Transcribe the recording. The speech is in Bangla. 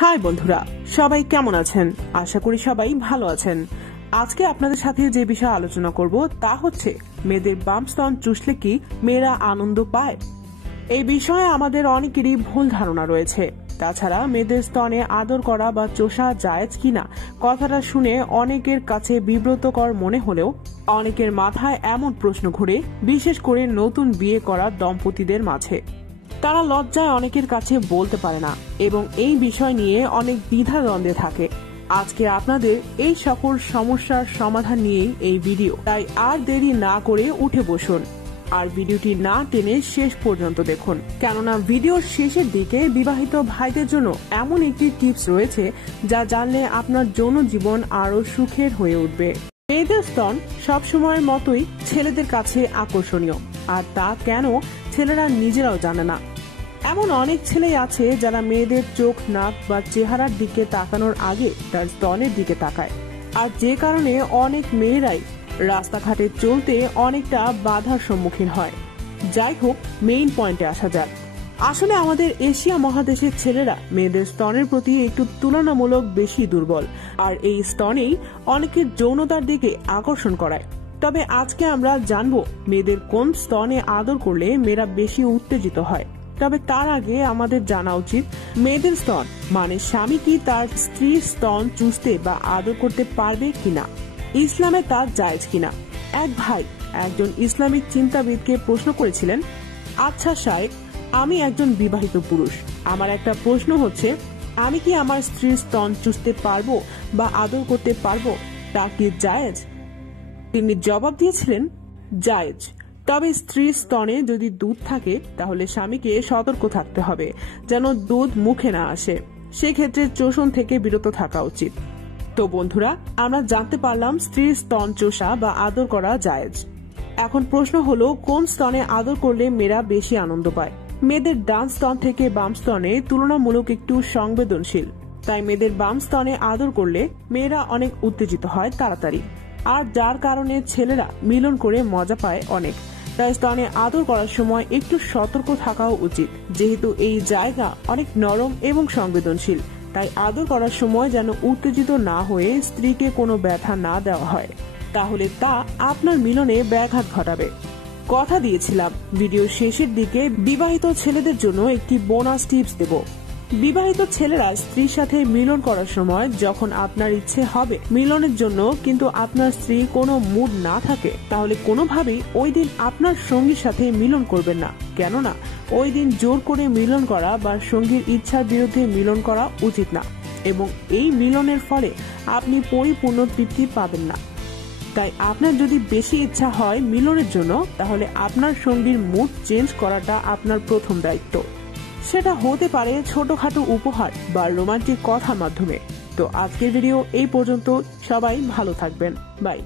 হাই বন্ধুরা, সবাই কেমন আছেন? আশা করি সবাই ভালো আছেন। আজকে আপনাদের সাথে যে বিষয়ে আলোচনা করব তা হচ্ছে মেয়েদের বাম স্তন চুষলে কি মেয়েরা আনন্দ পায়। এই বিষয়ে আমাদের অনেকেরই ভুল ধারণা রয়েছে। তাছাড়া মেয়েদের স্তনে আদর করা বা চোষা জায়েজ কিনা কথাটা শুনে অনেকের কাছে বিব্রতকর মনে হলেও অনেকের মাথায় এমন প্রশ্ন ঘুরে, বিশেষ করে নতুন বিয়ে করা দম্পতিদের মাঝে। তারা লজ্জায় অনেকের কাছে বলতে পারে না এবং এই বিষয় নিয়ে অনেক দ্বিধাদ্বন্দ্বে থাকে। আজকে আপনাদের এই সকল সমস্যার সমাধান নিয়েই এই ভিডিও, তাই আর দেরি না করে উঠে বসুন আর ভিডিওটি না টেনে শেষ পর্যন্ত দেখুন, কেননা ভিডিওর শেষের দিকে বিবাহিত ভাইদের জন্য এমন একটি টিপস রয়েছে যা জানলে আপনার যৌন জীবন আরো সুখের হয়ে উঠবে। মেয়েদের স্তন সবসময়ের মতোই ছেলেদের কাছে আকর্ষণীয়, আর তা কেন ছেলেরা নিজেরাও জানে না। এমন অনেক ছেলেই আছে যারা মেয়েদের চোখ, নাক বা চেহারার দিকে তাকানোর আগে তার স্তনের দিকে তাকায়, আর যে কারণে অনেক মেয়েরাই রাস্তাঘাটে চলতে অনেকটা বাধার সম্মুখীন হয়। যাই হোক, মেইন পয়েন্টে আসা যাক। আসলে আমাদের এশিয়া মহাদেশের ছেলেরা মেয়েদের স্তনের প্রতি একটু তুলনামূলক বেশি দুর্বল, আর এই স্তনেই অনেকের যৌনতার দিকে আকর্ষণ করায়। তবে আজকে আমরা জানবো মেয়েদের কোন স্তনে আদর করলে মেয়েরা বেশি উত্তেজিত হয়। তবে তার আগে আমাদের জানা উচিত মেয়েদের স্তন মানে স্বামী কি তার স্ত্রীর স্তন চুষতে বা আদর করতে পারবে কিনা, ইসলামে তার জায়েজ কিনা। এক ভাই একজন ইসলামিক চিন্তাবিদকে প্রশ্ন করেছিলেন, আচ্ছা শায়েখ, আমি একজন বিবাহিত পুরুষ, আমার একটা প্রশ্ন হচ্ছে, আমি কি আমার স্ত্রীর স্তন চুষতে পারবো বা আদর করতে পারবো, তা কি জায়েজ? তিনি জবাব দিয়েছিলেন, জায়েজ। তবে স্ত্রীর স্তনে যদি দুধ থাকে তাহলে স্বামীকে সতর্ক থাকতে হবে যেন দুধ মুখে না আসে, সেক্ষেত্রে চোষণ থেকে বিরত থাকা উচিত। তো বন্ধুরা, আমরা জানতে পারলাম স্ত্রীর স্তন চোষা বা আদর করা জায়েজ। এখন প্রশ্ন হলো, কোন স্তনে আদর করলে মেয়েরা বেশি আনন্দ পায়? মেয়েদের ডান স্তন থেকে বাম স্তনে তুলনামূলক একটু সংবেদনশীল, তাই মেয়েদের বাম স্তনে আদর করলে মেয়েরা অনেক উত্তেজিত হয় তাড়াতাড়ি, আর যার কারণে ছেলেরা মিলন করে মজা পায় অনেক। তাই স্তনে আদর করার সময় একটু সতর্ক থাকাও উচিত, যেহেতু এই জায়গা অনেক নরম এবং সংবেদনশীল। তাই আদর করার সময় যেন উত্তেজিত না হয়ে স্ত্রীকে কোনো ব্যথা না দেওয়া হয়, তাহলে তা আপনার মিলনে ব্যাঘাত ঘটাবে। কথা দিয়েছিলাম ভিডিওর শেষের দিকে বিবাহিত ছেলেদের জন্য একটি বোনাস টিপস দেব। বিবাহিত ছেলেরা স্ত্রীর সাথে মিলন করার সময় যখন আপনার ইচ্ছে হবে মিলনের জন্য কিন্তু আপনার স্ত্রী কোনো মুড না থাকে, তাহলে কোনোভাবেই ওই দিন আপনার সঙ্গীর সাথে মিলন করবেন না, কেননা ওই দিন জোর করে মিলন করা বা সঙ্গীর ইচ্ছার বিরুদ্ধে মিলন করা উচিত না, এবং এই মিলনের ফলে আপনি পরিপূর্ণ তৃপ্তি পাবেন না। তাই আপনার যদি বেশি ইচ্ছা হয় মিলনের জন্য, তাহলে আপনার সঙ্গীর মুড চেঞ্জ করাটা আপনার প্রথম দায়িত্ব। সেটা হতে পারে ছোটখাটো উপহার বা রোমান্টিক কথার মাধ্যমে। তো আজকের ভিডিও এই পর্যন্ত, সবাই ভালো থাকবেন, বাই।